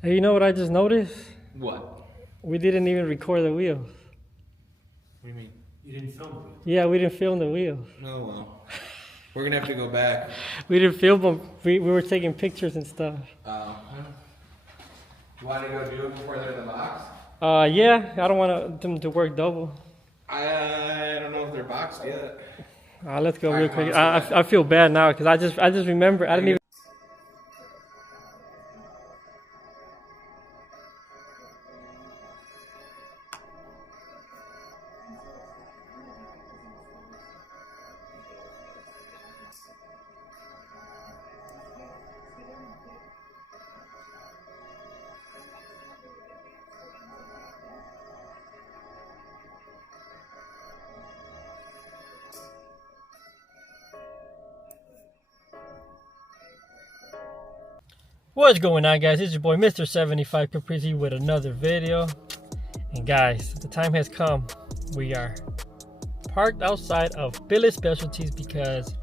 Hey, you know what I just noticed? What? We didn't even record the wheels. What do you mean? You didn't film it. Yeah, we didn't film the wheels. Oh well. We're gonna have to go back. We didn't film them. We were taking pictures and stuff. You want to go do it before they're in the box? Yeah, I don't want them to work double. I don't know if they're boxed yet. Let's go All real right, quick. let's go back. I feel bad now because I just remember I didn't even. What's going on, guys? It's your boy Mr. 75 Caprizi with another video. And guys, the time has come. We are parked outside of Billet Specialties because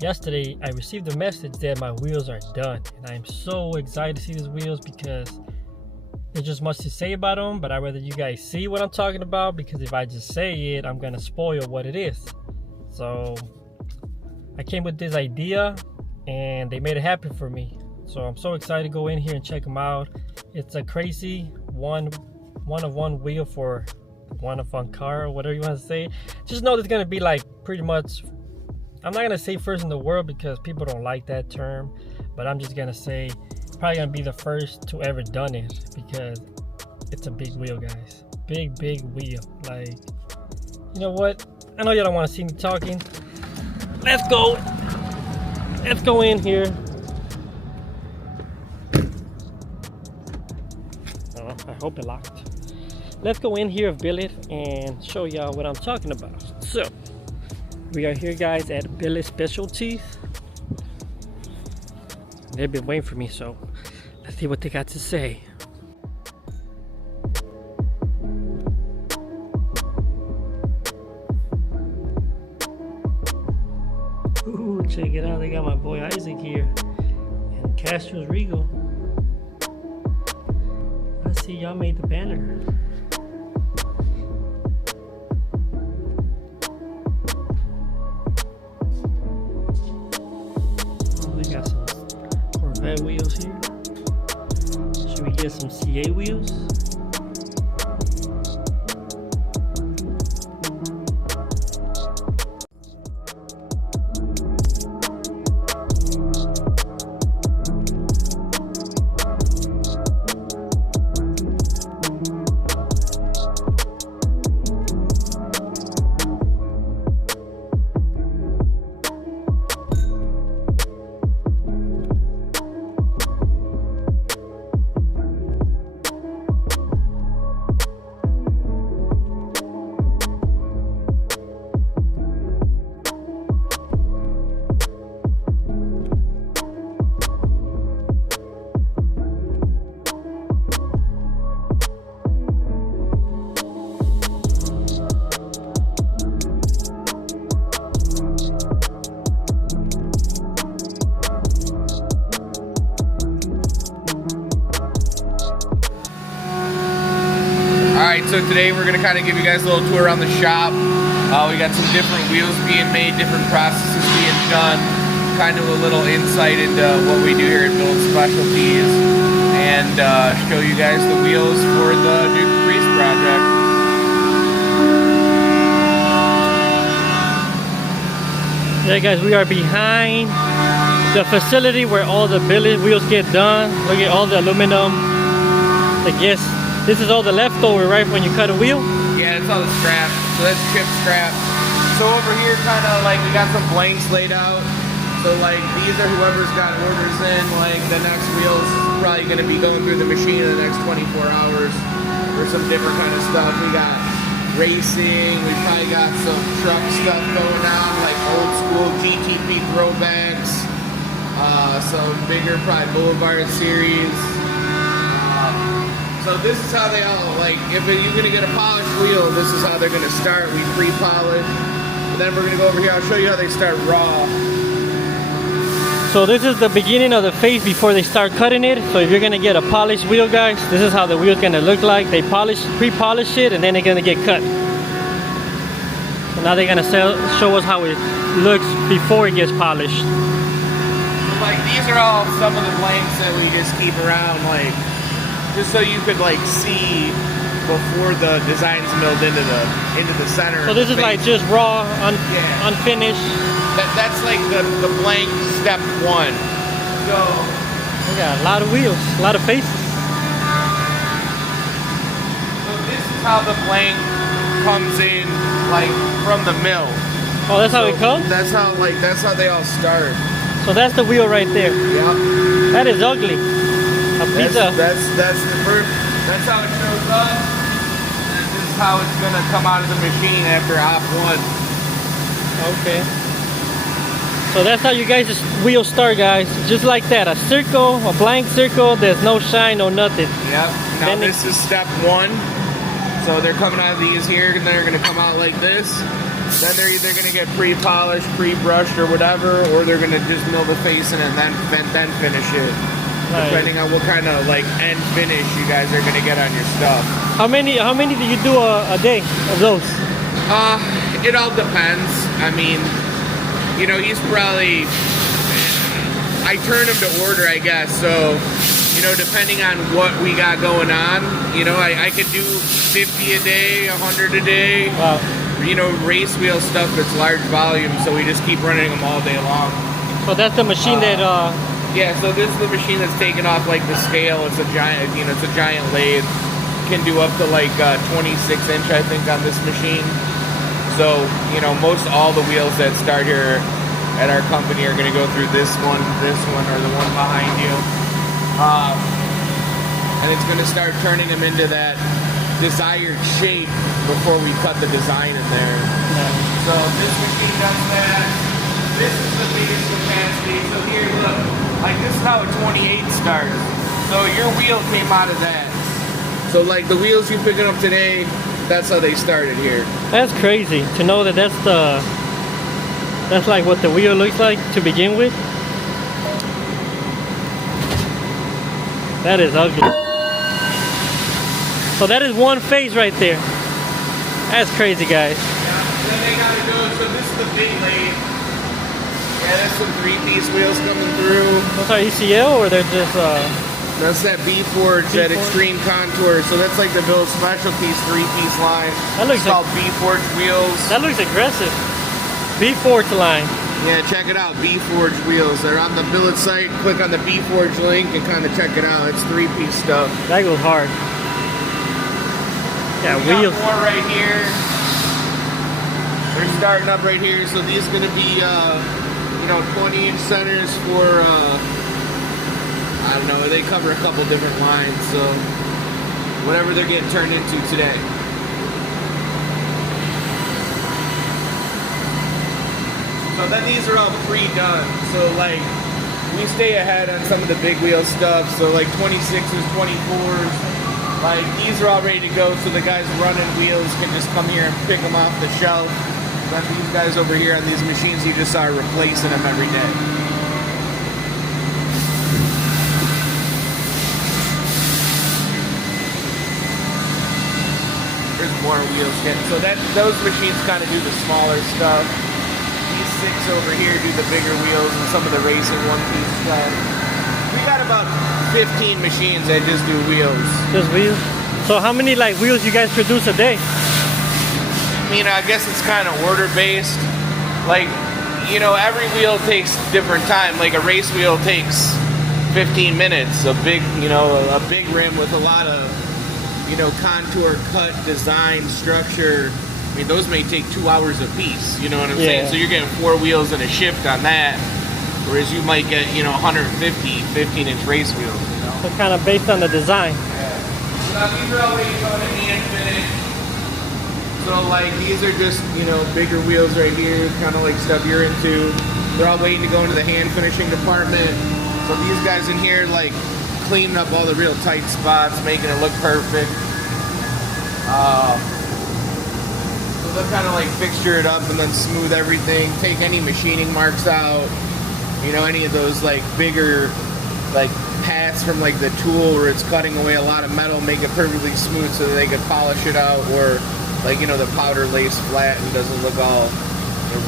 yesterday I received a message that my wheels are done. And I'm so excited to see these wheels because there's just much to say about them, but I'd rather you guys see what I'm talking about, because if I just say it, I'm gonna spoil what it is. So I came with this idea and they made it happen for me. So I'm so excited to go in here and check them out. It's a crazy one of one wheel for one of one car, or whatever you want to say. Just know it's gonna be like pretty much, I'm not gonna say first in the world because people don't like that term, but I'm just gonna say probably gonna be the first to ever done it, because it's a big wheel, guys. Big wheel. Like, you know what? I know y'all don't want to see me talking. Let's go in here. I hope it locked. Let's go in here of Billet and show y'all what I'm talking about. So we are here, guys, at Billet Specialties. They've been waiting for me, so let's see what they got to say. Ooh, check it out, they got my boy Isaac here and Castro's Regal. See, y'all made the banner. Oh, we got some Corvette wheels here. Should we get some CA wheels? Alright, so today we're going to kind of give you guys a little tour around the shop. We got some different wheels being made, different processes being done, kind of a little insight into what we do here at Billet Specialties, and show you guys the wheels for the new Caprice project. Yeah, guys, we are behind the facility where all the billet wheels get done. Look at all the aluminum. I guess this is all the leftover, right, when you cut a wheel? Yeah, it's all the scrap. So that's chip scrap. So over here, kind of like we got some blanks laid out. So like these are whoever's got orders in. Like the next wheel's probably going to be going through the machine in the next 24 hours or some different kind of stuff. We got racing. We probably got some truck stuff going on, like old school GTP throwbacks. Some bigger, probably Boulevard series. So this is how they all, like, if you're going to get a polished wheel, this is how they're going to start. We pre-polish. And then we're going to go over here. I'll show you how they start raw. So this is the beginning of the phase before they start cutting it. So if you're gonna get a polished wheel, guys, this is how the wheel's gonna look like. They pre-polish it, and then they're gonna get cut. So now they're gonna show us how it looks before it gets polished. Like these are all some of the blanks that we just keep around, like just so you could like see before the design's milled into the center. So this is like just raw, unfinished. That's like the blank step one. So we got a lot of wheels, a lot of faces. So this is how the blank comes in, like from the mill. Oh, that's how it comes? That's how they all start. So that's the wheel right there. Yeah. That is ugly. A pizza. That's the first. That's how it shows up. And this is how it's gonna come out of the machine after op 1. Okay. So that's how you guys' wheels start, guys. Just like that, a circle, a blank circle. There's no shine, no nothing. Yep. Now this is step 1. So they're coming out of these here, and they're gonna come out like this. Then they're either going to get pre-polished, pre-brushed, or whatever, or they're going to just mill the face in and then finish it. Nice. Depending on what kind of like end finish you guys are going to get on your stuff. How many do you do a day of those? It all depends. I mean, you know, he's probably, I turn him to order, I guess. So, you know, depending on what we got going on, you know, I could do 50 a day, 100 a day. Wow. You know, race wheel stuff that's large volume, so we just keep running them all day long. So that's the machine that yeah, so this is the machine that's taken off like the scale. It's a giant, you know, it's a giant lathe. Can do up to like 26 inch, I think, on this machine. So, you know, most all the wheels that start here at our company are going to go through this one, or the one behind you. And it's going to start turning them into that desired shape before we cut the design in there. So this machine does that. This is the biggest capacity. So here, look, like this is how a 28 starts. So your wheel came out of that. So like the wheels you're picking up today, that's how they started here. That's crazy to know that that's like what the wheel looks like to begin with. That is ugly. So that is one phase right there. That's crazy, guys. Yeah, and then they gotta go, so this is the big lathe. Yeah, there's some 3-piece wheels coming through. Those are ECL, or they're just that's that B-Forge, that extreme contour. So that's like the Billetspecialties 3-piece line. That looks called B-Forge wheels. That looks aggressive. B-Forge line. Yeah, check it out, B-Forge wheels. They're on the billet site. Click on the B-Forge link and kind of check it out. It's 3-piece stuff. That goes hard. Yeah, we got more right here. They're starting up right here, so these are going to be, you know, 20-inch centers for, I don't know, they cover a couple different lines, so whatever they're getting turned into today. So then these are all pre-done, so like, we stay ahead on some of the big wheel stuff, so like 26s, 24s, like these are all ready to go, so the guys running wheels can just come here and pick them off the shelf. Then these guys over here on these machines, you just are replacing them every day. There's more wheels getting, so those machines kind of do the smaller stuff. These 6 over here do the bigger wheels and some of the racing one-piece stuff. We got about 15 machines that just do wheels. Just wheels? So how many like wheels you guys produce a day? I mean, I guess it's kind of order-based. Like, you know, every wheel takes different time. Like a race wheel takes 15 minutes. A big, you know, a big rim with a lot of, you know, contour, cut, design, structure. I mean, those may take 2 hours a piece. You know what I'm saying? So you're getting 4 wheels and a shift on that. Whereas you might get, you know, 150 15-inch race wheels, you know? So kind of based on the design. Yeah. So these are already going to hand finish. So like these are just, you know, bigger wheels right here, kind of like stuff you're into. They're all waiting to go into the hand finishing department. So these guys in here like cleaning up all the real tight spots, making it look perfect. So they'll kind of like fixture it up and then smooth everything, take any machining marks out. You know, any of those like bigger like paths from like the tool where it's cutting away a lot of metal, make it perfectly smooth so that they could polish it out, or like, you know, the powder lays flat and doesn't look all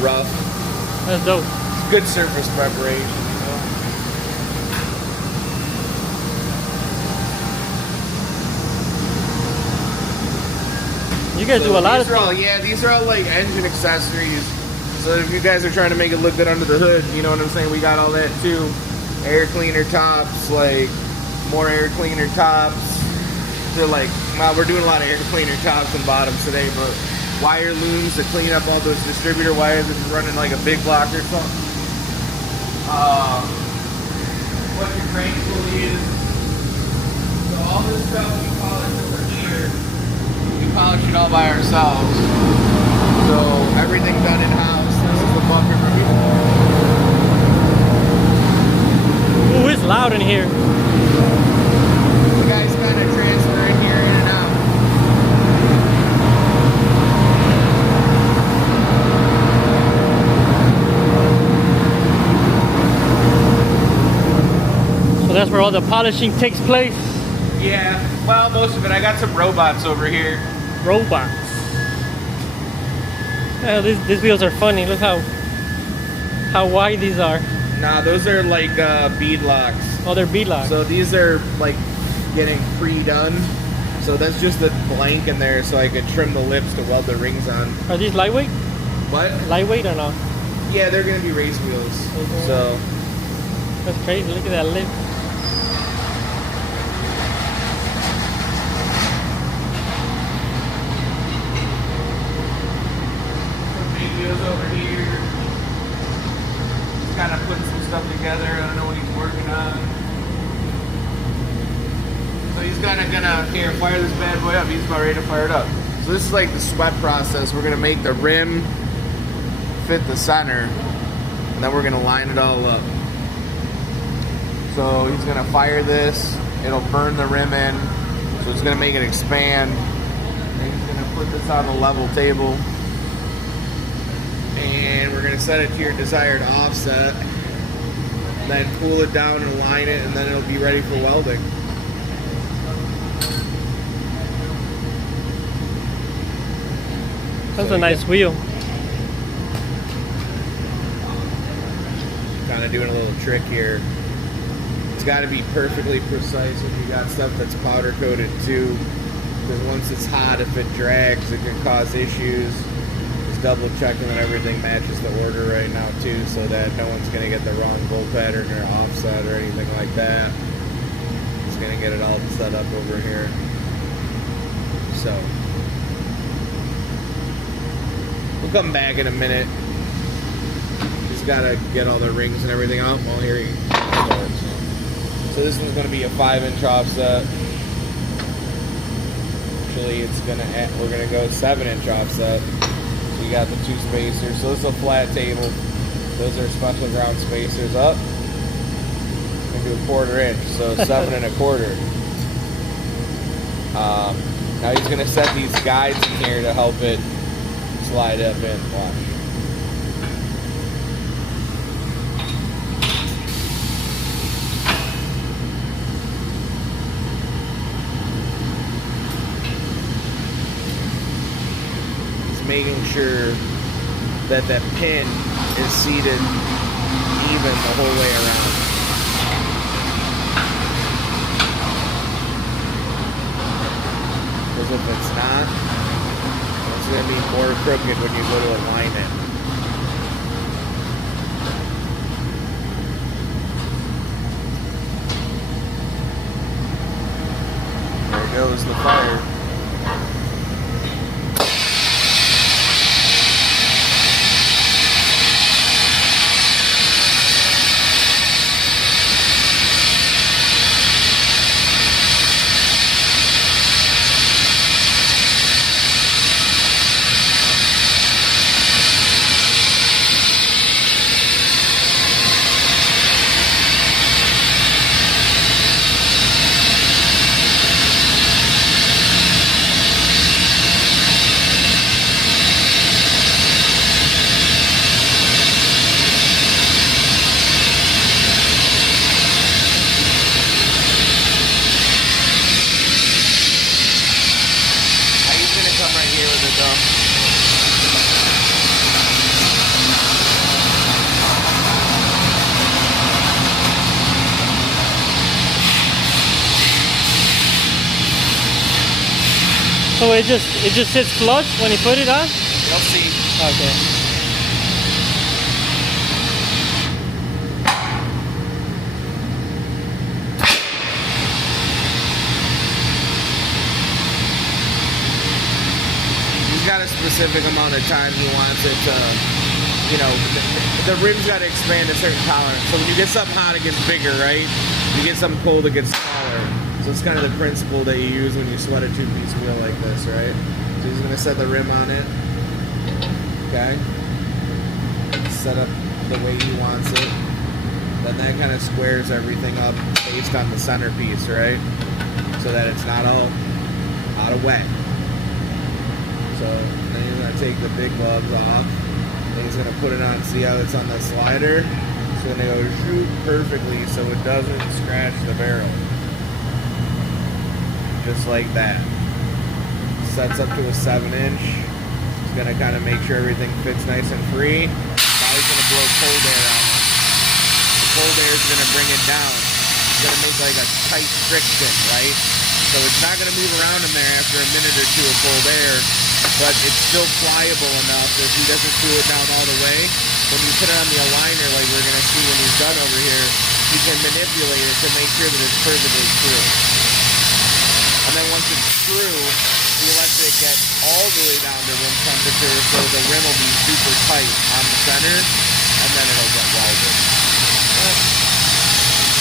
rough. That's dope. It's good surface preparation, you know. You guys do a lot of things. Yeah, these are all like engine accessories. So if you guys are trying to make it look good under the hood, you know what I'm saying? We got all that too. Air cleaner tops, like more air cleaner tops. They're like, well, we're doing a lot of air cleaner tops and bottoms today, but wire looms to clean up all those distributor wires if you're running like a big block or something. What your crank tool is. So all this stuff we polish over here. We polish it all by ourselves. So everything done in house. This is the bumper review. Ooh, it's loud in here. You guys kind of transfer in here, in and out. So that's where all the polishing takes place? Yeah, well, most of it. I got some robots over here. Robots. Oh, these wheels are funny. Look how wide these are. Nah, those are like bead locks. Oh, they're bead locks. So these are like getting pre-done. So that's just a blank in there so I can trim the lips to weld the rings on. Are these lightweight? What? Lightweight or no? Yeah, they're gonna be race wheels. Okay. So that's crazy. Look at that lip. over here, just kind of putting some stuff together. I don't know what he's working on. So he's kind of gonna here fire this bad boy up. He's about ready to fire it up. So this is like the sweat process. We're gonna make the rim fit the center, and then we're gonna line it all up. So he's gonna fire this. It'll burn the rim in, so it's gonna make it expand. And he's gonna put this on a level table. And we're going to set it to your desired offset, then cool it down and align it, and then it'll be ready for welding. That's a nice wheel. Kind of doing a little trick here. It's got to be perfectly precise when you got stuff that's powder coated too, because once it's hot, if it drags, it can cause issues. Double checking that everything matches the order right now too, so that no one's going to get the wrong bolt pattern or offset or anything like that. Just going to get it all set up over here. So we'll come back in a minute. Just got to get all the rings and everything out while here he starts. So this one's going to be a 5-inch offset. Actually, we're going to go 7-inch offset. You got the 2 spacers. So this is a flat table. Those are special ground spacers up. We're gonna do a 1/4 inch, so 7 1/4. Now he's gonna set these guides in here to help it slide up in. Watch. Making sure that that pin is seated even the whole way around. Because if it's not, it's going to be more crooked when you go to align it. There goes the fire. So it just sits flush when you put it on? You'll see. Okay. He's got a specific amount of time he wants it to, you know, the rim's got to expand a certain tolerance. So when you get something hot, it gets bigger, right? You get something cold, it gets smaller. So it's kind of the principle that you use when you sweat a two-piece wheel like this, right? So he's gonna set the rim on it. Okay. Set up the way he wants it. Then that kind of squares everything up based on the centerpiece, right? So that it's not all out of whack. So then he's gonna take the big gloves off. Then he's gonna put it on, see how it's on the slider? It's gonna go shoot perfectly so it doesn't scratch the barrel. Just like that. Sets up to a 7-inch. He's gonna kind of make sure everything fits nice and free. Now he's gonna blow cold air on it. The cold air is gonna bring it down. It's gonna make like a tight friction, right? So it's not gonna move around in there after a minute or two of cold air, but it's still pliable enough if he doesn't screw it down all the way. When you put it on the aligner, like we're gonna see when he's done over here, he can manipulate it to make sure that it's perfectly true. And then once it's true, he lets it get all the way down to room temperature, so the rim will be super tight on the center, and then it'll get welded.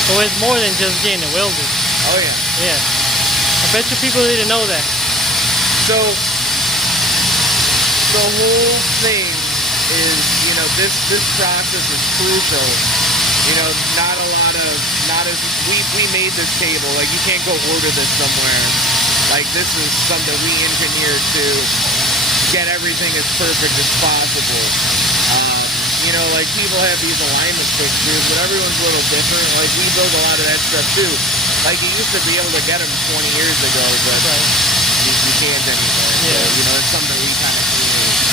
So it's more than just getting it welded. Oh yeah. Yeah. I bet you people didn't know that. So the whole thing is, you know, this process is crucial. You know, not as we made this table. Like you can't go order this somewhere. Like this is something we engineered to get everything as perfect as possible. You know, like people have these alignment fixtures, but everyone's a little different. Like we build a lot of that stuff too. Like you used to be able to get them 20 years ago, but you can't anymore. Yeah. So, you know, it's something we kind of create.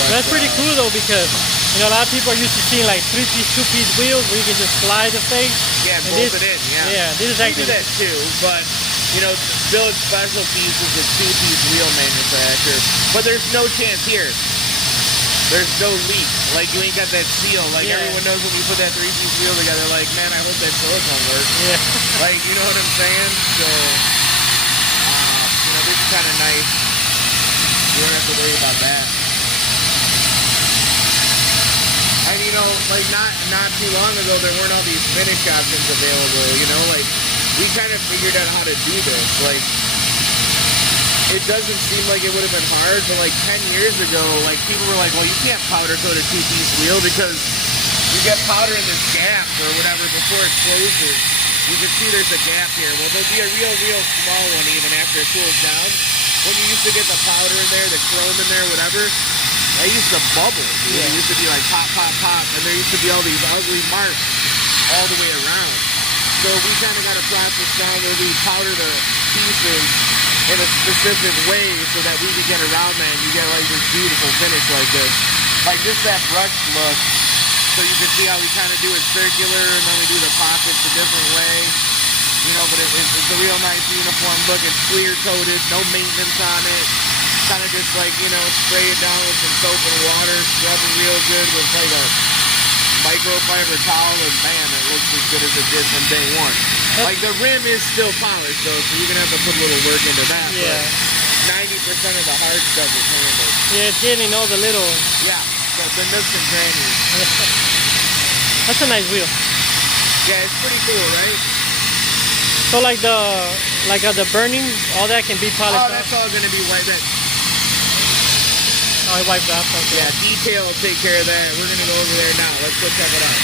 But that's pretty cool though, because you know a lot of people are used to seeing like 3-piece, 2-piece wheels where you can just slide the face. Yeah, bolt it in. Yeah. Yeah, this is we actually do that too, but you know, Billetspecialties is a 2-piece wheel manufacturer, but there's no chance here. There's no leak. Like you ain't got that seal. Like everyone knows when you put that 3-piece wheel together, like, man, I hope that silicone works. Yeah. Like, you know what I'm saying? So, you know, this is kind of nice. You don't have to worry about that. And you know, like not too long ago, there weren't all these finish options available. You know, like we kind of figured out how to do this. Like, it doesn't seem like it would have been hard, but like 10 years ago, like people were like, well, you can't powder coat a 2-piece wheel because you get powder in this gap or whatever before it closes. You can see there's a gap here. Well, there'll be a real small one even after it cools down. When you used to get the powder in there, the chrome in there, whatever, that used to bubble. Dude. Yeah. It used to be like pop, pop, pop, and there used to be all these ugly marks all the way around. So we kind of got a process down where we powder the pieces in a specific way so that we can get around that and you get like this beautiful finish like this. Like just that brush look. So you can see how we kind of do it circular and then we do the pockets a different way. You know, but it's a real nice uniform look. It's clear coated, no maintenance on it. Kind of just like, you know, spray it down with some soap and water, scrub it real good with like a microfiber towel, and bam, it looks as good as it did from day one. Like the rim is still polished though, so you're gonna have to put a little work into that. Yeah. But 90% of the hard stuff is handled. Yeah, it's getting all the little. Yeah, the nooks and crannies. That's a nice wheel. Yeah, it's pretty cool, right? So like the burning, all that can be polished. Oh, that's all gonna be wiped out. Oh, I wiped off. Okay. Yeah, detail will take care of that. We're gonna go over there now. Let's go check it out.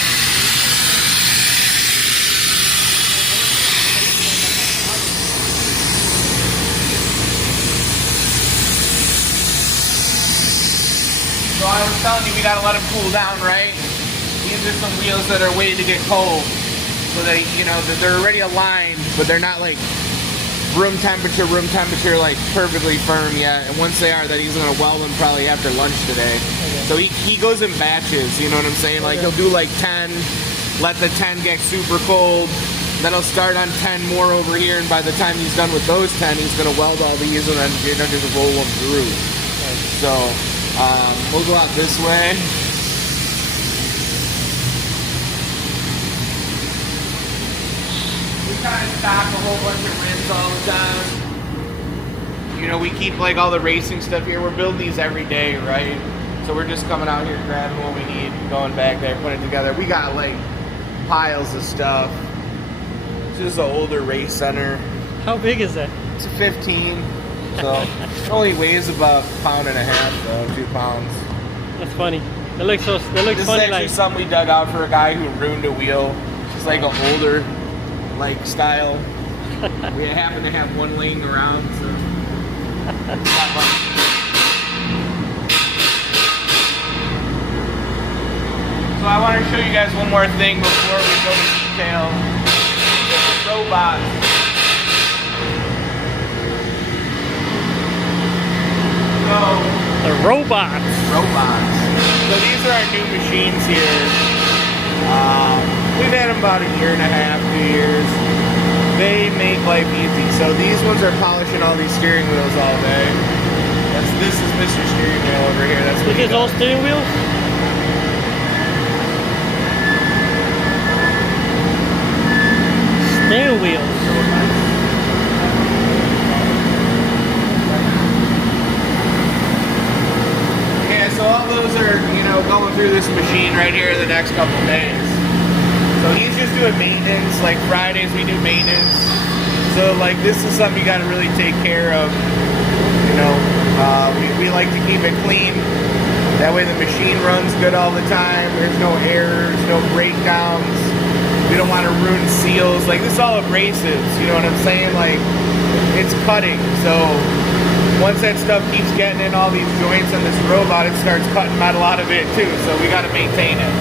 So I was telling you we gotta let them cool down, right? These are some wheels that are waiting to get cold. So they, you know, they're already aligned, but they're not like room temperature, like perfectly firm yet. And once they are, then he's gonna weld them probably after lunch today. Okay. So he goes in batches, you know what I'm saying? Like he'll do like 10, let the 10 get super cold, Then he'll start on 10 more over here, and by the time he's done with those 10, he's gonna weld all these and then just roll them through. So we'll go out this way. We kind of stock a whole bunch of rims all the time. You know, we keep like all the racing stuff here. We're building these every day, right? So we're just coming out here, grabbing what we need, going back there, putting it together. We got like piles of stuff. It's just an older race center. How big is that? It's a 15. So it only weighs about a pound and a half, so 2 pounds. That's funny. It looks so. It looks This is funny. actually Like something we dug out for a guy who ruined a wheel. It's like an older, like style. We happen to have one laying around, so. So I want to show you guys one more thing before we go to detail. This robot. So the robots. So these are our new machines here. We've had them about a year and a half, 2 years. They make life easy. So these ones are polishing all these steering wheels all day. This is Mr. Steering Wheel over here. That's what Is this all steering wheels? Steering wheels. Yeah, so all those are, you know, going through this machine right here the next couple days. So he's just doing maintenance. Like Fridays we do maintenance. So like this is something you got to really take care of. You know, we like to keep it clean. That way the machine runs good all the time. There's no errors, no breakdowns. We don't want to ruin seals. Like this is all abrasives, you know what I'm saying? Like it's cutting. So once that stuff keeps getting in all these joints on this robot, it starts cutting metal out of it too. So we got to maintain it.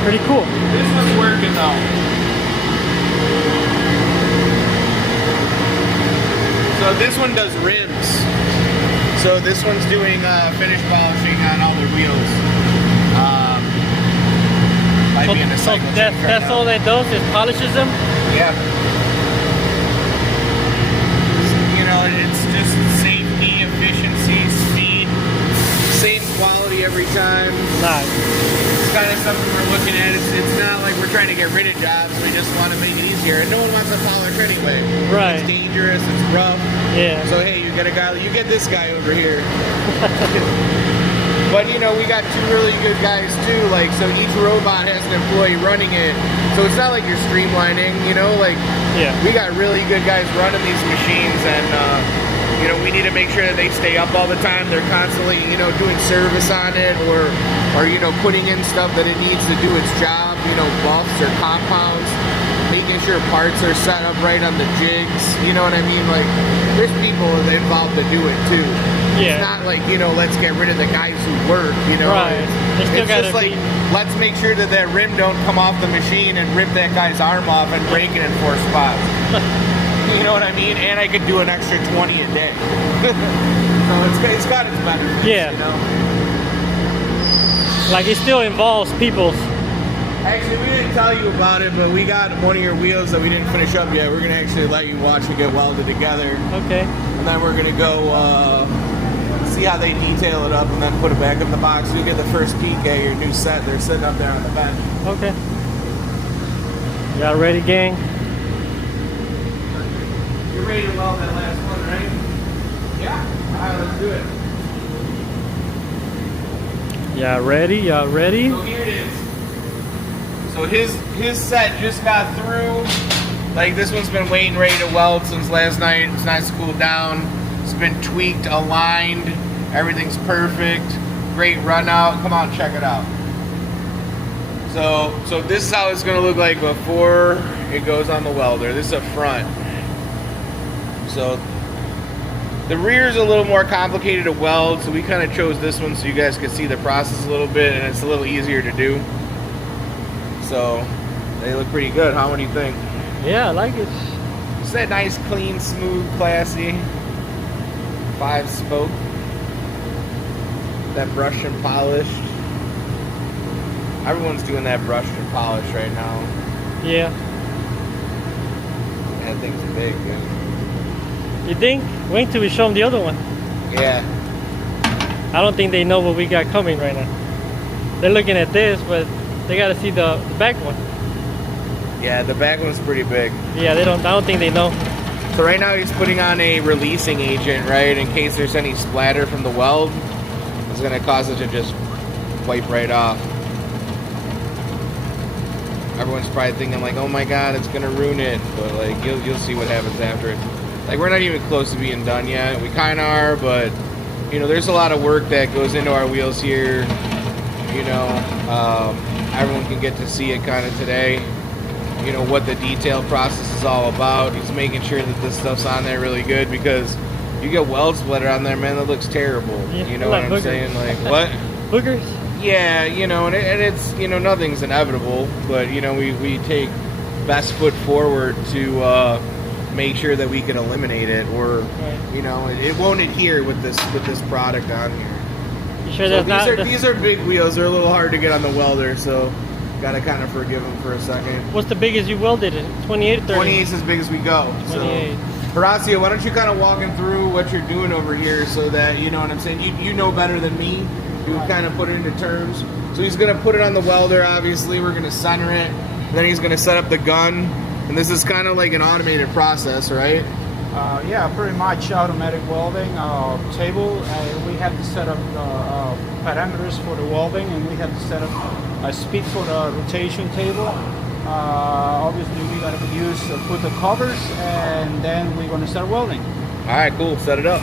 Pretty cool. This one's working though. So this one does rims. So this one's doing finish polishing on all the wheels. Might be in the cycle change right that's now. all that does is polishes them? Yeah. You know, it's just safety, efficiency, speed, same quality every time. Nice. It's kind of something we're looking at. It's not like we're trying to get rid of jobs. We just want to make it easier. And no one wants to polish anyway. Right. It's dangerous. It's rough. Yeah. So hey, you get a guy. You get this guy over here. But you know, we got 2 really good guys too. Like, so each robot has an employee running it. So it's not like you're streamlining. You know, like Yeah. we got really good guys running these machines, and you know, we need to make sure that they stay up all the time. They're constantly, you know, doing service on it, or you know, putting in stuff that it needs to do its job. You know, buffs or compounds, making sure parts are set up right on the jigs. You know what I mean? Like, there's people involved to do it too. Yeah. It's not like, you know, let's get rid of the guys who work. You know, Right. They still it's gotta just like, be- let's make sure that that rim don't come off the machine and rip that guy's arm off and break it in 4 spots. You know what I mean? And I could do an extra 20 a day. So it's got its benefits. Yeah. You know? Like it still involves people's. Actually, we didn't tell you about it, but we got one of your wheels that we didn't finish up yet. We're gonna actually let you watch it get welded together, Okay. and then we're gonna go see how they detail it up, and then put it back in the box. You'll get the first peek at your new set. They're sitting up there on the bench. Okay. Y'all ready, gang? You're ready to weld that last one, right? Yeah. All right, let's do it. Y'all ready? Y'all ready? So here it is. So his set just got through. Like, this one's been waiting ready to weld since last night. It's nice to cool down. It's been tweaked, aligned. Everything's perfect. Great run out. Come on, check it out. So this is how it's gonna look like before it goes on the welder. This is a front. So the rear is a little more complicated to weld, so we kind of chose this one so you guys could see the process a little bit, and it's a little easier to do. So they look pretty good. How do you think? Yeah, I like it. It's that nice, clean, smooth, classy 5-spoke. That brushed and polished. Everyone's doing that brushed and polished right now. Yeah. That thing's big, dude. You think? Wait till we show them the other one. Yeah. I don't think they know what we got coming right now. They're looking at this, but they gotta see the back one. Yeah, the back one's pretty big. Yeah, they don't. I don't think they know. So right now he's putting on a releasing agent, right? In case there's any splatter from the weld, it's gonna cause it to just wipe right off. Everyone's probably thinking like, oh my god, it's gonna ruin it, but like you'll see what happens after it. Like we're not even close to being done yet. We kind of are, but you know, there's a lot of work that goes into our wheels here. You know, everyone can get to see it kind of today. You know what the detail process is all about. He's making sure that this stuff's on there really good, because you get weld splitter on there, man, that looks terrible. Yeah, you know what I'm saying? Like what? Boogers. Yeah, you know, and it's, you know, nothing's inevitable, but, you know, we take best foot forward to make sure that we can eliminate it, or, right. You know, it won't adhere with this product on here. You sure So that's these are big wheels. They're a little hard to get on the welder, so gotta kind of forgive them for a second. What's the biggest you welded? 28 or 30? 28 is as big as we go. 28. So, Horacio, why don't you kind of walk him through what you're doing over here, so that, you know what I'm saying, you know better than me. You kind of put it into terms. So he's going to put it on the welder, obviously. We're going to center it. Then he's going to set up the gun. And this is kind of like an automated process, right? Yeah, pretty much automatic welding table. We had to set up parameters for the welding, and we had to set up a speed for the rotation table. Obviously, we got to put the covers, and then we're going to start welding. All right, cool. Set it up.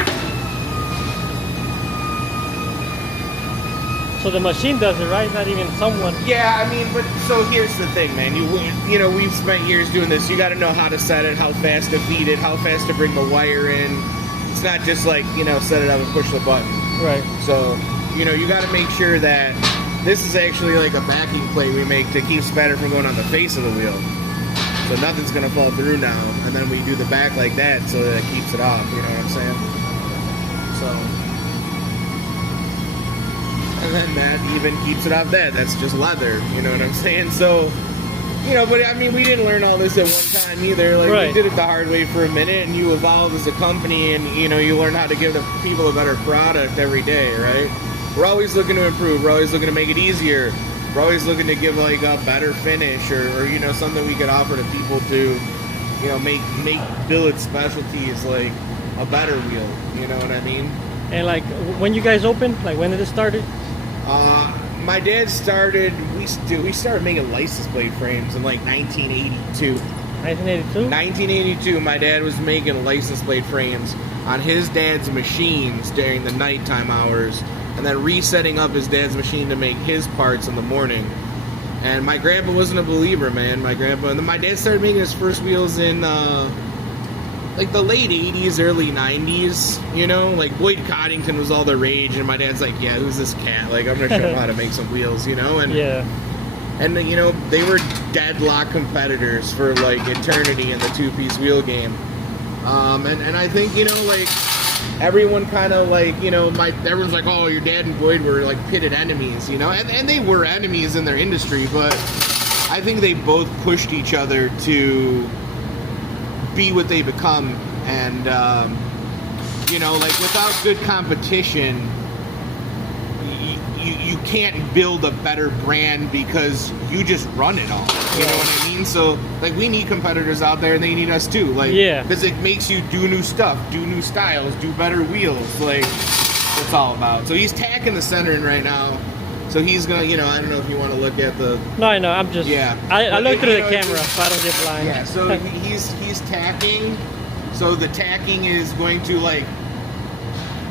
So the machine does it, right? Not even someone. Yeah, I mean, but so here's the thing, man. You know, we've spent years doing this. You got to know how to set it, how fast to feed it, how fast to bring the wire in. It's not just like, you know, set it up and push the button. Right. So, you know, you got to make sure that this is actually like a backing plate we make to keep spatter from going on the face of the wheel. So nothing's going to fall through now. And then we do the back like that so that it keeps it off. You know what I'm saying? So... and then that even keeps it off that. That's just leather, you know what I'm saying? So, you know, but I mean, we didn't learn all this at one time either. Like, right. We did it the hard way for a minute, and you evolve as a company, and, you know, you learn how to give the people a better product every day, right? We're always looking to improve. We're always looking to make it easier. We're always looking to give, like, a better finish, or you know, something we could offer to people to, you know, make billet specialties, like, a better wheel, you know what I mean? And, like, when you guys opened, like, when did it started? My dad started, we started making license plate frames in like 1982. 1982? 1982, my dad was making license plate frames on his dad's machines during the nighttime hours, and then resetting up his dad's machine to make his parts in the morning. And my grandpa wasn't a believer, man. My dad started making his first wheels in like the late 80s, early 90s, you know, like Boyd Coddington was all the rage, and my dad's like, yeah, who's this cat? Like, I'm gonna show him how to make some wheels, you know? And yeah. And you know, they were deadlock competitors for like eternity in the two-piece wheel game. And I think, you know, like everyone kind of like, you know, everyone's like, oh, your dad and Boyd were like pitted enemies, you know, and they were enemies in their industry, but I think they both pushed each other to be what they become. And you know, like without good competition, you can't build a better brand because you just run it all. You know what I mean? So like we need competitors out there, and they need us too. Like, yeah, because it makes you do new stuff, do new styles, do better wheels. Like that's all about. So he's tacking the centering right now. So he's gonna, you know, I don't know if you want to look at the. No, I know. I'm just. Yeah. I look through the camera, so I don't get blind. Yeah. So he's tacking. So the tacking is going to like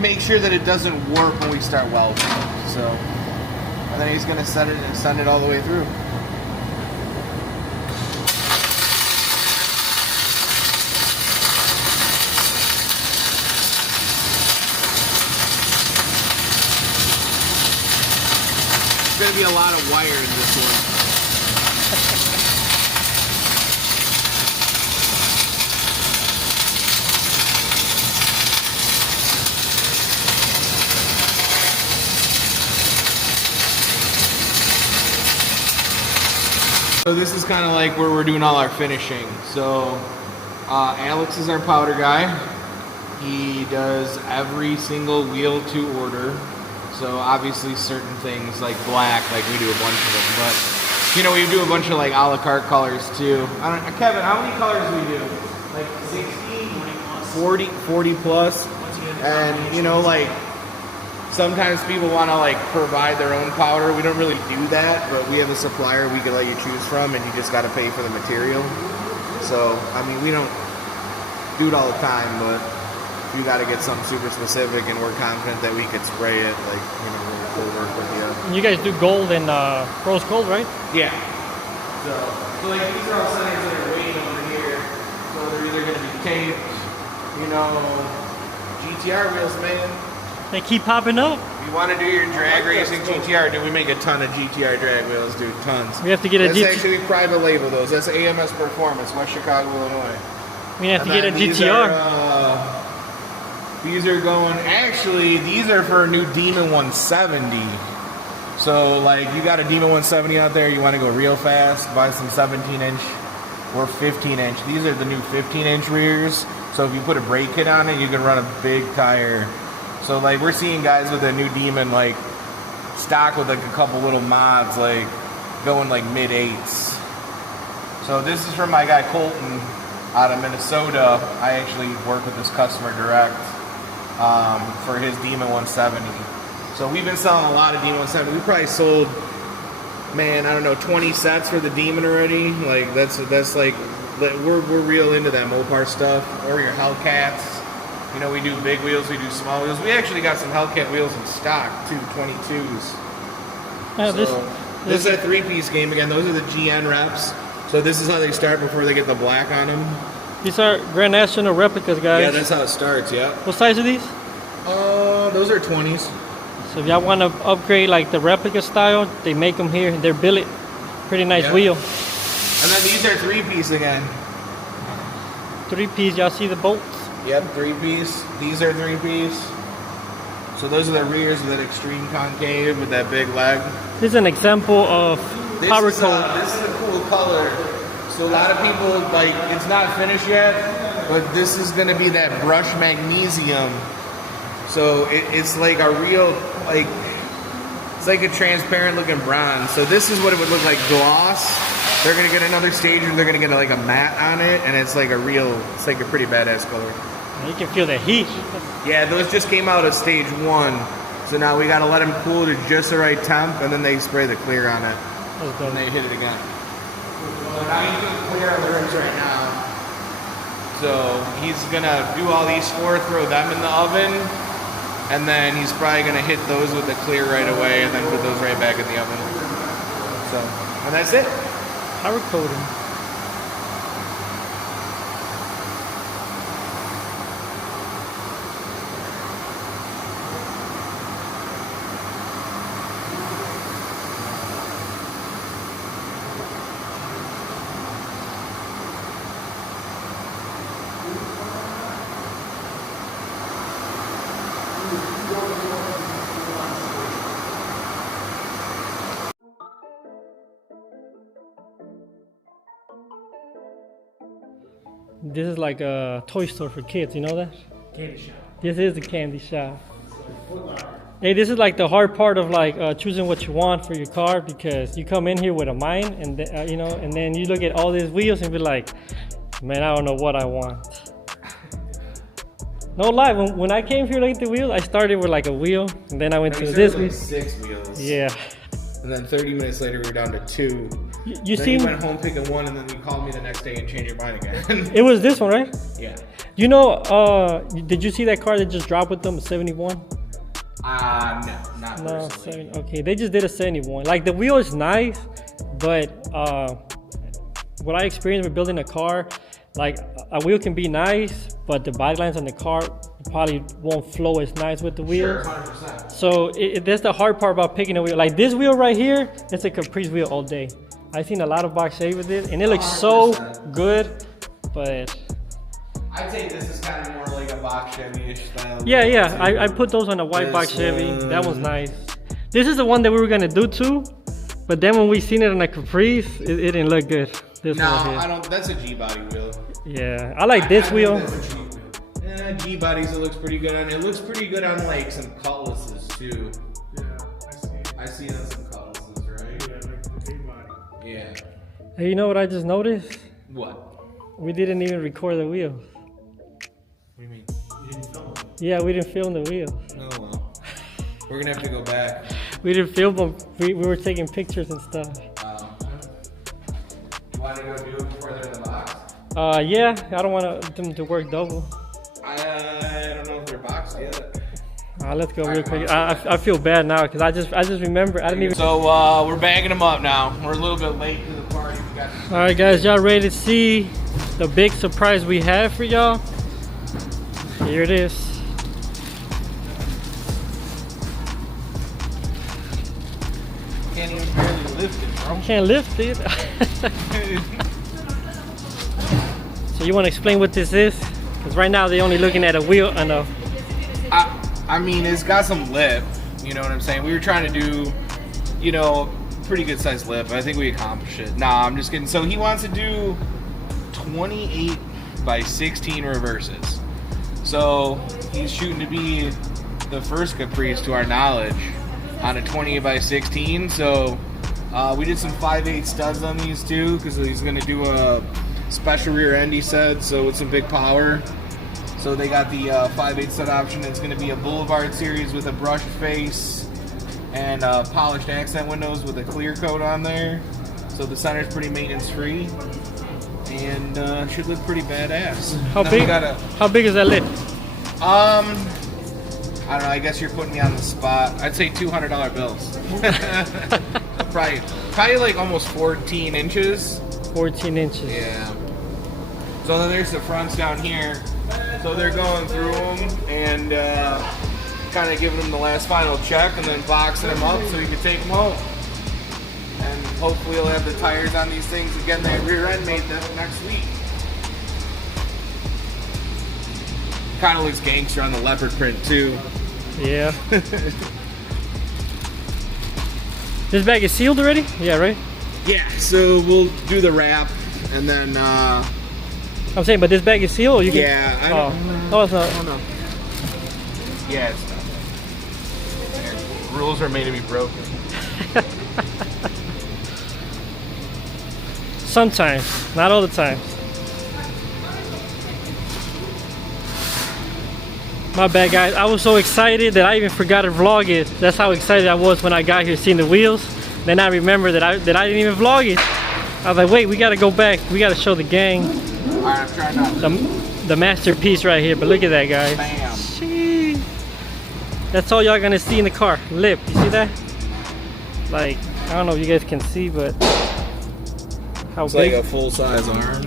make sure that it doesn't warp when we start welding. So, and then he's gonna set it and send it all the way through. There's gonna be a lot of wire in this one. So this is kind of like where we're doing all our finishing. So Alex is our powder guy. He does every single wheel to order. So obviously certain things like black, like we do a bunch of them. But you know, we do a bunch of like a la carte colors too. Kevin, how many colors do we do? Like 60, 40 plus. And you know, like sometimes people want to like provide their own powder. We don't really do that, but we have a supplier we can let you choose from, and you just got to pay for the material. So I mean, we don't do it all the time, but you got to get something super specific, and we're confident that we could spray it. Like, you know, we'll work with you. And you guys do gold and rose gold, right? Yeah. So like these are all settings that are waiting over here. So they're either going to be taped, you know, GTR wheels, man. They keep popping up. If you want to do your drag racing GTR, dude, we make a ton of GTR drag wheels, dude, tons. We have to get a That's actually private label those. That's AMS Performance, West Chicago, Illinois. We have to get a GTR. These are going, actually, these are for a new Demon 170. So, like, you got a Demon 170 out there, you want to go real fast, buy some 17-inch or 15-inch. These are the new 15-inch rears. So if you put a brake kit on it, you can run a big tire. So, like, we're seeing guys with a new Demon, like, stock with, like, a couple little mods, like, going, like, mid-8s. So this is from my guy Colton out of Minnesota. I actually work with this customer direct for his Demon 170. So we've been selling a lot of Demon 170. We probably sold, man, I don't know, 20 sets for the Demon already. Like, that's like, we're real into that Mopar stuff. Or your Hellcats. You know, we do big wheels, we do small wheels. We actually got some Hellcat wheels in stock, too, 22s. This is a 3-piece game again. Those are the GN reps. So this is how they start before they get the black on them. These are Grand National replicas, guys. Yeah, that's how it starts, yeah. What size are these? Those are 20s. So if y'all want to upgrade like the replica style, they make them here. They're billet. Pretty nice wheel. And then these are 3-piece again. 3-piece, y'all see the bolts? Yep, 3-piece. These are 3-piece. So those are the rears with that extreme concave with that big leg. This is an example of power code. This is a cool color. So a lot of people, like, it's not finished yet, but this is going to be that brushed magnesium. So it's like a real, like, it's like a transparent looking bronze. So this is what it would look like gloss. They're going to get another stage and they're going to get like a matte on it, and it's like a real, it's like a pretty badass color. You can feel the heat. Yeah, those just came out of stage 1. So now we got to let them cool to just the right temp, and then they spray the clear on it. And they hit it again. So now he's doing clear on the rims right now. So he's gonna do all these 4, throw them in the oven, and then he's probably gonna hit those with the clear right away, and then put those right back in the oven. So, and that's it. Power coating. This is like a toy store for kids, you know that? Candy shop. This is the candy shop. Hey, this is like the hard part of like choosing what you want for your car, because you come in here with a mind, and you know, and then you look at all these wheels and be like, man, I don't know what I want. No lie, when I came here to look at the wheels, I started with like a wheel, and then I went to this wheel. 6 wheels. Yeah. And then 30 minutes later, we were down to 2. You then see, you went home picking 1, and then you called me the next day and changed your mind again. it was this one, right? Yeah. You know, did you see that car that just dropped with them, 71? No, not No, personally. okay, they just did a 71. Like, the wheel is nice, but what I experienced with building a car, like, a wheel can be nice, but the body lines on the car probably won't flow as nice with the wheel. Sure, 100%. So that's the hard part about picking a wheel. Like, this wheel right here, it's a Caprice wheel all day. I've seen a lot of box Chevy with it, and it looks 100%. so good, but I'd say this is kind of more like a box Chevy-ish style. yeah, I put those on a white box Chevy. That one's nice. This is the one that we were gonna do too, But then when we seen it on a Caprice, it didn't look good. This No, one here. I don't. That's a G-body wheel. Yeah, I like this wheel. G-bodies, it looks pretty good on. It looks pretty good on like some cutlasses too. Yeah, I see it on some cutlasses, right? yeah, like the G-body. Yeah. Hey, you know what I just noticed? What? We didn't even record the wheels. What do you mean? You didn't film it. Yeah, we didn't film the wheels. Oh well. We're gonna have to go back. We didn't film them. We were taking pictures and stuff. You want to go do it before they're in the box? Yeah, I don't want them to work double. I don't know if they're boxed yet. Let's go real quick. I feel bad now because I just remember I didn't even. So we're bagging them up now. We're a little bit late to the party. We got All right, guys, y'all ready to see the big surprise we have for y'all? Here it is. can't even barely lift it, bro. Can't lift it. So you want to explain what this is? Because right now they're only looking at a wheel and a. I mean, it's got some lip. You know what I'm saying? We were trying to do, you know, pretty good sized lip. I think we accomplished it. Nah, I'm just kidding. So he wants to do 28 by 16 reverses. So he's shooting to be the first Caprice, to our knowledge, on a 28 by 16. So we did some 5/8 studs on these too, because he's going to do a special rear end, he said, so with some big power. So they got the 5/8 stud option. It's going to be a Boulevard series with a brushed face and polished accent windows with a clear coat on there. So the center's pretty maintenance free and should look pretty badass. How big? How big is that lip? I don't know. I guess you're putting me on the spot. I'd say $200 bills. probably like almost 14 inches. 14 inches. Yeah. So then there's the fronts down here. So they're going through them and kind of giving them the last final check and then boxing them up so you can take them home. And hopefully we'll have the tires on these things again. The rear end made this next week. Kind of looks gangster on the leopard print too. Yeah. This bag is sealed already? Yeah, right? Yeah, so we'll do the wrap and then I'm saying, but this bag is sealed? Or you can... yeah, I don't Oh, it's not. Oh, no. Yeah, it's not. Rules are made to be broken. Sometimes, not all the time. My bad, guys. I was so excited that I even forgot to vlog it. That's how excited I was when I got here seeing the wheels. Then I remembered that I didn't even vlog it. I was like, wait, we gotta go back. We gotta show the gang. Alright, I'm trying not to. The masterpiece right here. But look at that, guys. Bam. Sheesh. That's all y'all gonna see in the car. Lip. You see that? Like, I don't know if you guys can see, but how It's big? like a full-size arm.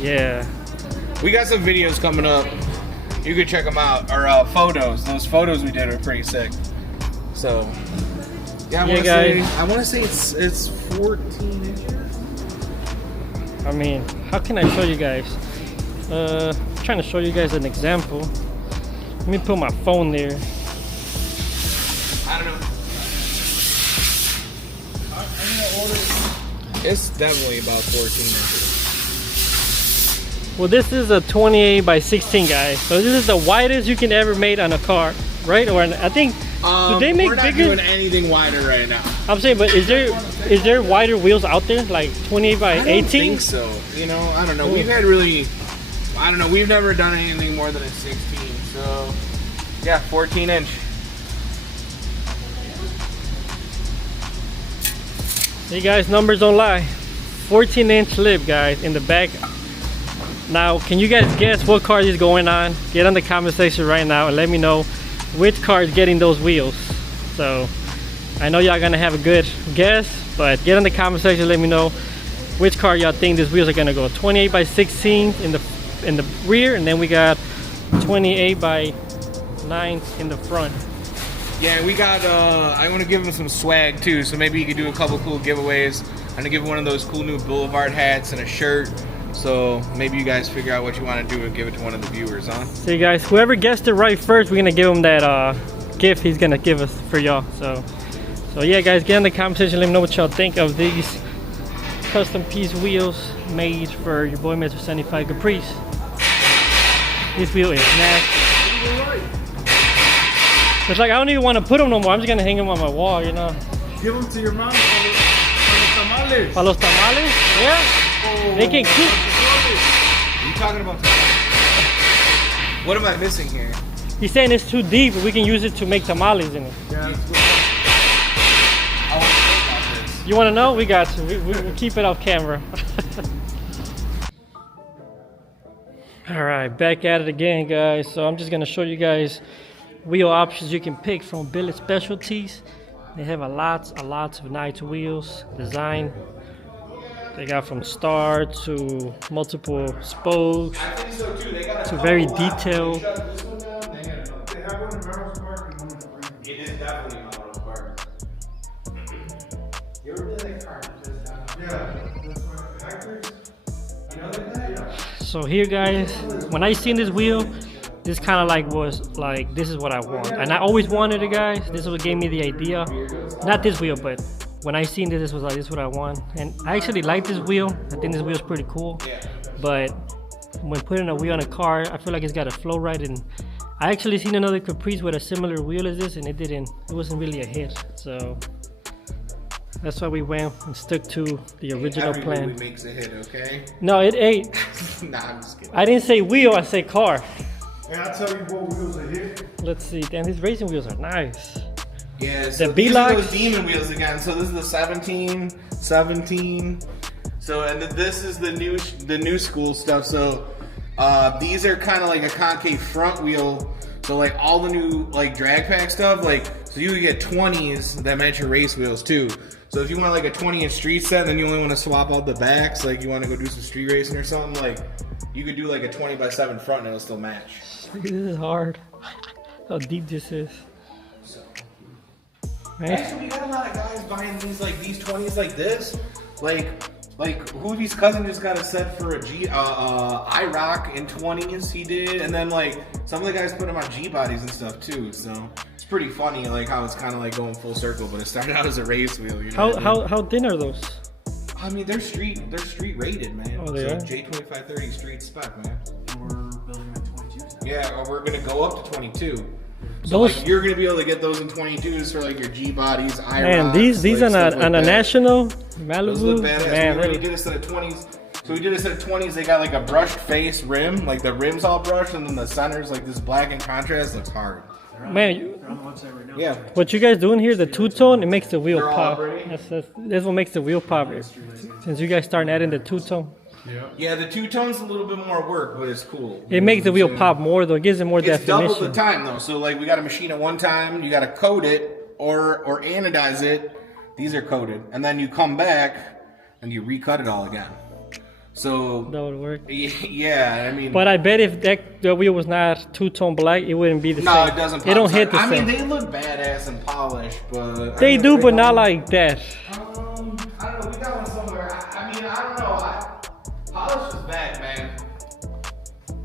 Yeah. We got some videos coming up. You can check them out. Or photos. Those photos we did are pretty sick. So, yeah, I want to say it's 14 inches. I mean, how can I show you guys? I'm trying to show you guys an example. Let me put my phone there. I don't know. It's definitely about 14 inches. Well, this is a 28 by 16, guys. So this is the widest you can ever make on a car, right? Or I think do they make we're not bigger? doing anything wider right now. I'm saying, but is there wider wheels out there, like 28 by 18? I don't think so. You know, I don't know. We've had really, I don't know. We've never done anything more than a 16. So, yeah, 14 inch. Hey guys, numbers don't lie. 14-inch lip, guys, in the back. Now, can you guys guess what car is going on? Get on the comment section right now and let me know which car is getting those wheels. So, I know y'all gonna have a good guess, but get in the comment section, let me know which car y'all think these wheels are gonna go. 28 by 16 in the rear, and then we got 28 by 9 in the front. Yeah, we got, I want to give him some swag too, so maybe you could do a couple cool giveaways. I'm gonna give him one of those cool new Boulevard hats and a shirt. So maybe you guys figure out what you want to do and give it to one of the viewers, huh? See guys, whoever guessed it right first, we're gonna give him that gift he's gonna give us for y'all. So So yeah, guys, get in the comment section. Let me know what y'all think of these custom piece wheels made for your boy Mr. 75 Caprice. This wheel is nasty. It's like I don't even want to put them no more. I'm just gonna hang them on my wall, you know. Give them to your mom for los tamales. Para los tamales? Yeah. Oh, They can cook. Are you talking about what am I missing here? He's saying it's too deep, but we can use it to make tamales in it. Yeah, let's go. I want to know about this. You want to know? We got you. We'll keep it off camera. Alright, back at it again, guys. So I'm just going to show you guys wheel options you can pick from Billetspecialties. They have a lots of nice wheels design. They got from star to multiple spokes to very detailed. They have one in Melrose Park and one in Brandon. It is definitely Melrose Park. You ever been in that car? Yeah, that's what Hector's. You know that guy? So here, guys, when I seen this wheel, this kind of like was like, this is what I want, and I always wanted it, guys. This is what gave me the idea. Not this wheel, but when I seen this was like, this is what I want. And I actually like this wheel. I think this wheel is pretty cool. But when putting a wheel on a car, I feel like it's got a flow right. And I actually seen another Caprice with a similar wheel as this, and it wasn't really a hit. So that's why we went and stuck to the original Every plan. movie makes a hit, okay? No, it ain't. Nah, I'm just kidding. I didn't say wheel, I said car. And I'll tell you what wheels are hit. Let's see. Damn, these racing wheels are nice. Yeah, so The these are billets. those demon wheels again. So this is the 17. So and this is the new school stuff. So these are kind of like a concave front wheel. So like all the new like drag pack stuff, like so you would get 20s that match your race wheels too. So if you want like a 20-inch street set, then you only want to swap out the backs. Like you want to go do some street racing or something, like you could do like a 20x7 front and it'll still match. This is hard. How deep this is. Right? Actually, we got a lot of guys buying these 20s like this. Like Hoovie's cousin just got a set for a IROC in 20s he did, and then like some of the guys put them on G bodies and stuff too. So it's pretty funny like how it's kind of like going full circle, but it started out as a race wheel. You know How thin are those? I mean, they're street rated, man. Oh, they are? J2530 street spec, man. We're building at 22s now. Yeah, or we're gonna go up to 22. So Those- like, you're gonna be able to get those in 22s for like your G bodies, IROCs. Man, these like, on stuff a like on a that. national Those Malibu. look badass. Man, We already did a set of 20s. So we did a set of 20s. They got like a brushed face rim, like the rim's all brushed, and then the center's like this black in contrast. Looks hard. man, They're on the website right now. Yeah. what you guys doing here? The two-tone, it makes the wheel They're all pop. operating? That's what makes the wheel pop. Since you guys starting adding the two-tone, Yeah, the two tone's a little bit more work, but it's cool. it makes the wheel pop more though. It gives it more It's double definition. the time though. So like we got to machine it one time. You got to coat it or anodize it. These are coated, and then you come back and you recut it all again. So That would work. yeah, I mean. But I bet if the wheel was not two-tone black, it wouldn't be the no, same. it doesn't. Pop It don't hit the I same. mean, they look badass and polished, but They do, but not like that. I don't know. We got one somewhere. I mean, I don't know. Polish is back, man.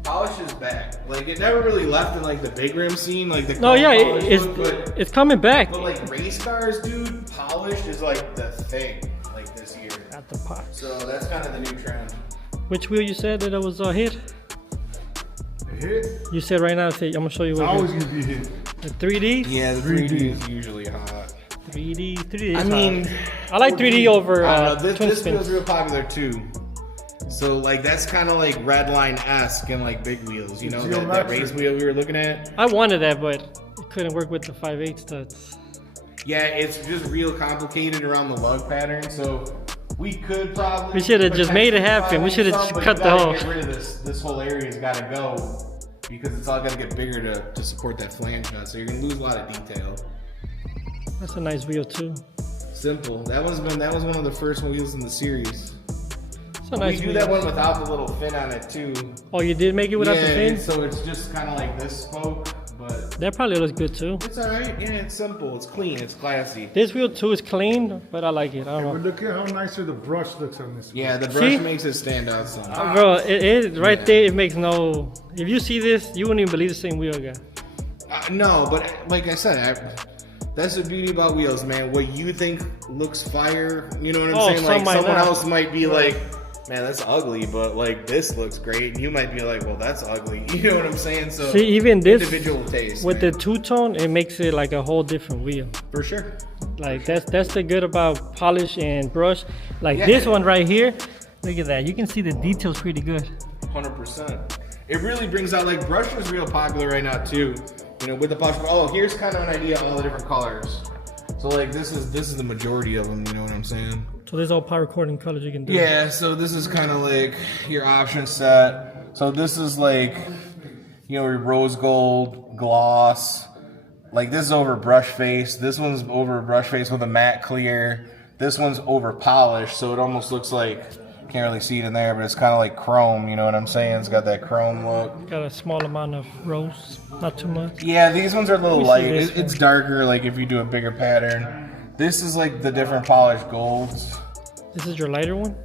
Polish is back. Like it never really left in like the big rim scene, like the No, yeah, polish look, but it's coming back. like race cars, dude, polished is like the thing, like this year. At the pot. So that's kind of the new trend. Which wheel you said that it was a hit? A hit? You said right now. I'm gonna show you It's what. always gonna be a hit. The 3D. Yeah, the 3D is usually hot. 3D is I mean, I like 3D over I don't know, twin this spins. feels real popular too. So like that's kind of like Redline-esque and like big wheels, you know, that Geometric. race wheel we were looking at. I wanted that, but it couldn't work with the 5/8 studs. Yeah, it's just real complicated around the lug pattern. So we could probably. We should have just made it happen. We should have just cut the hole. Get rid of this. This whole area's got to go because it's all got to get bigger to support that flange nut. So you're gonna lose a lot of detail. That's a nice wheel too. Simple. That was one of the first wheels in the series. It's a nice we do wheel. that one without the little fin on it too. Oh, you did make it without the fin? So it's just kind of like this spoke, but That probably looks good too. it's alright. Yeah, it's simple. It's clean. It's classy. This wheel too is clean, but I like it. I But don't know. look at how nicer the brush looks on this. Yeah, the brush See? makes it stand out some. Bro, it right Yeah. there. It makes no. If you see this, you wouldn't even believe the same wheel guy. No, but like I said, That's the beauty about wheels, man. What you think looks fire, you know what I'm Oh, saying? Like someone not. else might be like, man, that's ugly, but like this looks great. And you might be like, well, that's ugly. You know what I'm saying? So See, even this individual taste with man. the two-tone, it makes it like a whole different wheel. For sure. Like that's the good about polish and brush. Like Yeah. this one right here, look at that. You can see the details pretty good. 100%. It really brings out, like, brush is real popular right now too. You know, with the polish. Oh, here's kind of an idea of all the different colors. So like this is the majority of them. You know what I'm saying? So there's all power recording colors you can do. Yeah. So this is kind of like your option set. So this is like, you know, your rose gold, gloss. Like this is over brush face. This one's over brush face with a matte clear. This one's over polish, so it almost looks like, can't really see it in there, but it's kind of like chrome, you know what I'm saying? It's got that chrome look. Got a small amount of rose, not too much. Yeah, these ones are a little Let light. me see this It's darker, like if you do a bigger pattern. This is like the different polished golds. This is your lighter one?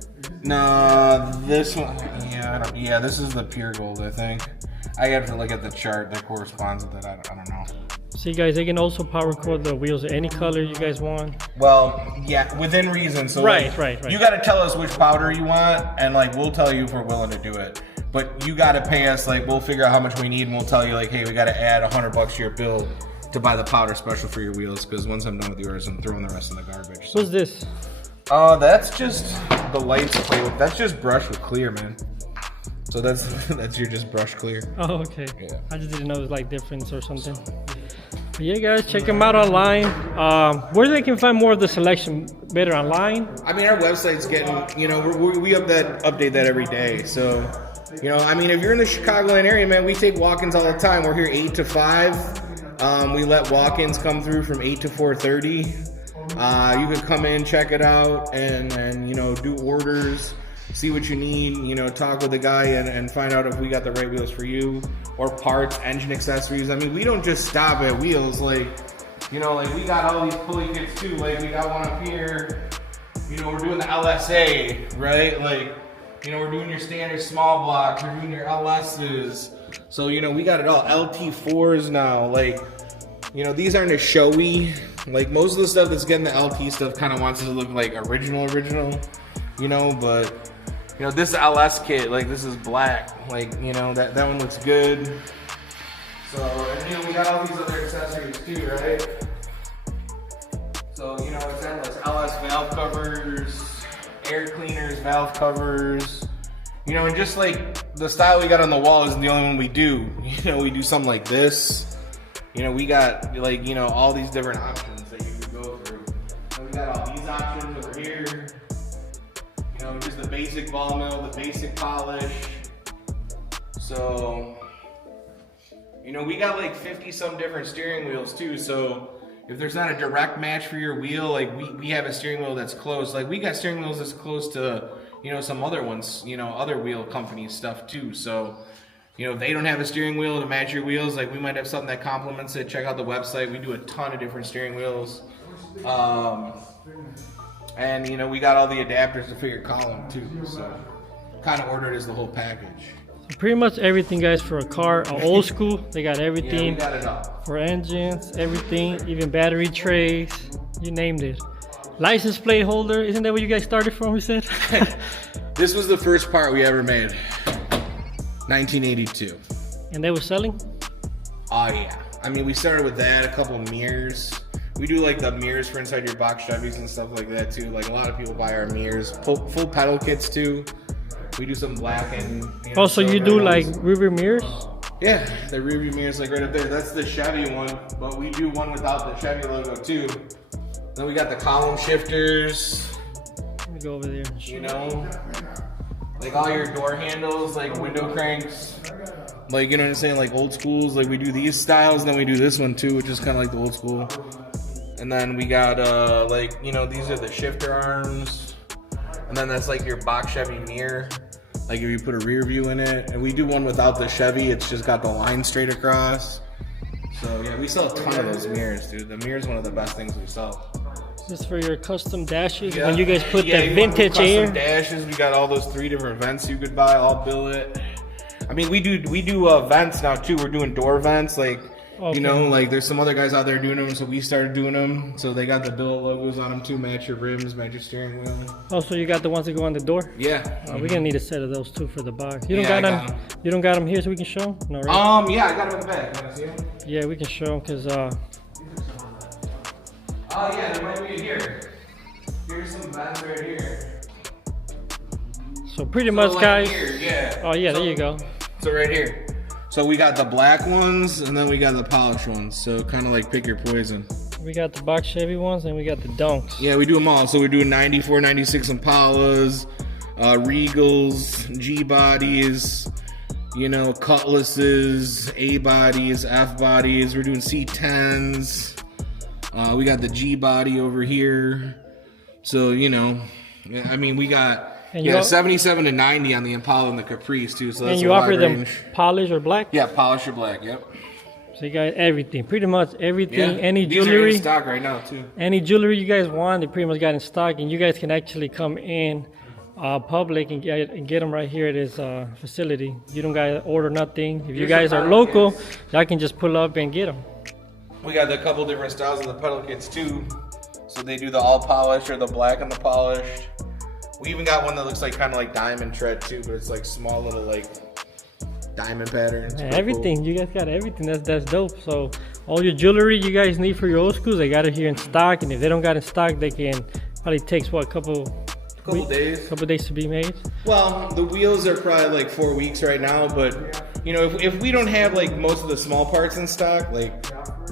No, this one, yeah, this is the pure gold, I think. I have to look at the chart that corresponds with it. I don't know. See guys, they can also power record the wheels any color you guys want. Well, yeah, within reason. So Right. You got to tell us which powder you want, and like we'll tell you if we're willing to do it. But you got to pay us. Like we'll figure out how much we need, and we'll tell you like, hey, we got to add $100 to your bill to buy the powder special for your wheels. Because once I'm done with the orders, I'm throwing the rest in the garbage. So. What's this? That's just the lights play with. That's just brush with clear, man. So that's your just brush clear. Oh, okay. Yeah. I just didn't know it was like difference or something. But yeah, guys, check them out online. Where they can find more of the selection better online? I mean, our website's getting, you know, we update that every day. So, you know, I mean, if you're in the Chicagoland area, man, we take walk-ins all the time. We're here 8 to 5. We let walk-ins come through from 8 to 4:30. You can come in, check it out, and you know, do orders, see what you need, you know, talk with the guy and find out if we got the right wheels for you, or parts, engine accessories. I mean, we don't just stop at wheels. Like, you know, like we got all these pulley kits too. Like we got one up here. You know, we're doing the LSA, right? Like, you know, we're doing your standard small blocks, we're doing your LSs. So, you know, we got it all. LT4s now. Like, you know, these aren't as showy. Like most of the stuff that's getting the LT stuff kind of wants it to look like original, you know, but you know, this LS kit, like this is black, like, you know, that one looks good. So, and you know, we got all these other accessories too, right? So, you know, it's endless. LS valve covers, air cleaners, valve covers, you know, and just like the style we got on the wall isn't the only one we do. You know, we do something like this. You know, we got like, you know, all these different options that you could go through. And we got all these options over here. You know, just the basic ball mill, the basic polish. So, you know, we got like 50 some different steering wheels too. So if there's not a direct match for your wheel, like we have a steering wheel that's close. Like we got steering wheels that's close to, you know, some other ones, you know, other wheel companies stuff too. So, you know, if they don't have a steering wheel to match your wheels, like we might have something that complements it. Check out the website. We do a ton of different steering wheels. And, you know, we got all the adapters to fit your column too. So, kind of ordered as the whole package. So pretty much everything, guys, for a car, old school. They got everything. Yeah, we got it all. For engines, everything, even battery trays, you named it. License plate holder, isn't that what you guys started from, we said? This was the first part we ever made. 1982. And they were selling? Oh yeah. I mean, we started with that, a couple mirrors. We do like the mirrors for inside your box Chevys and stuff like that too. Like a lot of people buy our mirrors. Full pedal kits too. We do some black and, you know, Oh, so you do like rear mirrors? Yeah, the rear view mirrors like right up there. That's the Chevy one, but we do one without the Chevy logo too. Then we got the column shifters. Let me go over there. You know, like all your door handles, like window cranks, like, you know what I'm saying, like old schools. Like we do these styles, and then we do this one too, which is kind of like the old school. And then we got like, you know, these are the shifter arms, and then that's like your box Chevy mirror, like if you put a rear view in it. And we do one without the Chevy, it's just got the line straight across. So yeah, we sell a ton of those mirrors, dude. The mirror's one of the best things we sell. Just for your custom dashes, Yeah. when you guys put Yeah, the you want vintage custom air. dashes. We got all those 3 different vents you could buy, all billet. I mean, we do vents now too. We're doing door vents. Like, Okay. You know, like there's some other guys out there doing them, so we started doing them. So they got the billet logos on them too, match your rims, match your steering wheel. Oh, so you got the ones that go on the door? Yeah. We're gonna need a set of those too for the box. You don't Yeah, got I them. got 'em. You don't got them here, so we can show them. No, right? Yeah, I got them in the back. You wanna see them? Yeah, we can show them because Oh yeah, there might be in here. Here's some bands right here. so pretty much, like guys. here, yeah. Oh yeah, So- there you go. So right here. So we got the black ones and then we got the polished ones. So kind of like pick your poison. We got the box Chevy ones and we got the Dunks. Yeah, we do them all. So we're doing 94, 96 Impalas, Regals, G bodies, you know, Cutlasses, A bodies, F bodies. We're doing C10s. We got the G body over here. So, you know, I mean, we got 77 to 90 on the Impala and the Caprice too. So that's And you a offer wide them range. polish or black? Yeah, polish or black. Yep. So you got everything, pretty much everything. Yeah. Any These are jewelry, in stock right now too. any jewelry you guys want, they pretty much got in stock, and you guys can actually come in public and get them right here at this facility. You don't gotta order nothing. If you Here's guys the are pedal local, kits. y'all can just pull up and get them. We got a couple different styles of the pedal kits too. So they do the all polished or the black and the polished. We even got one that looks like kind of like diamond tread too, but it's like small little like diamond patterns. And everything, you guys got everything. That's dope. So all your jewelry you guys need for your old schools, they got it here in stock. And if they don't got it in stock, they can probably takes what couple days. Couple days to be made. Well, the wheels are probably like 4 weeks right now, but you know, if we don't have like most of the small parts in stock, like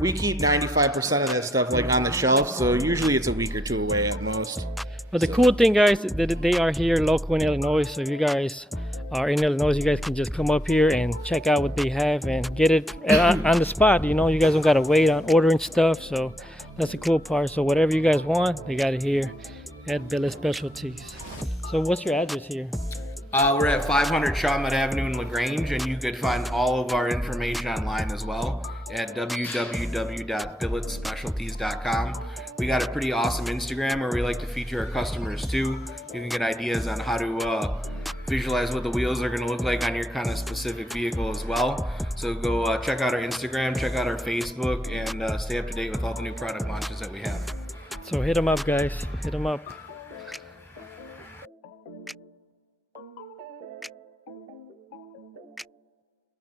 we keep 95% of that stuff like on the shelf. So usually it's a week or two away at most. But the cool thing, guys, is that they are here local in Illinois. So if you guys are in Illinois, you guys can just come up here and check out what they have and get it on the spot. You know, you guys don't gotta wait on ordering stuff. So that's the cool part. So whatever you guys want, they got it here at Billet Specialties. So what's your address here? We're at 500 Shawmut Avenue in LaGrange, and you could find all of our information online as well at www.billetsspecialties.com. We got a pretty awesome Instagram where we like to feature our customers too. You can get ideas on how to visualize what the wheels are going to look like on your kind of specific vehicle as well. So go check out our Instagram, check out our Facebook, and stay up to date with all the new product launches that we have. So hit them up, guys. Hit them up.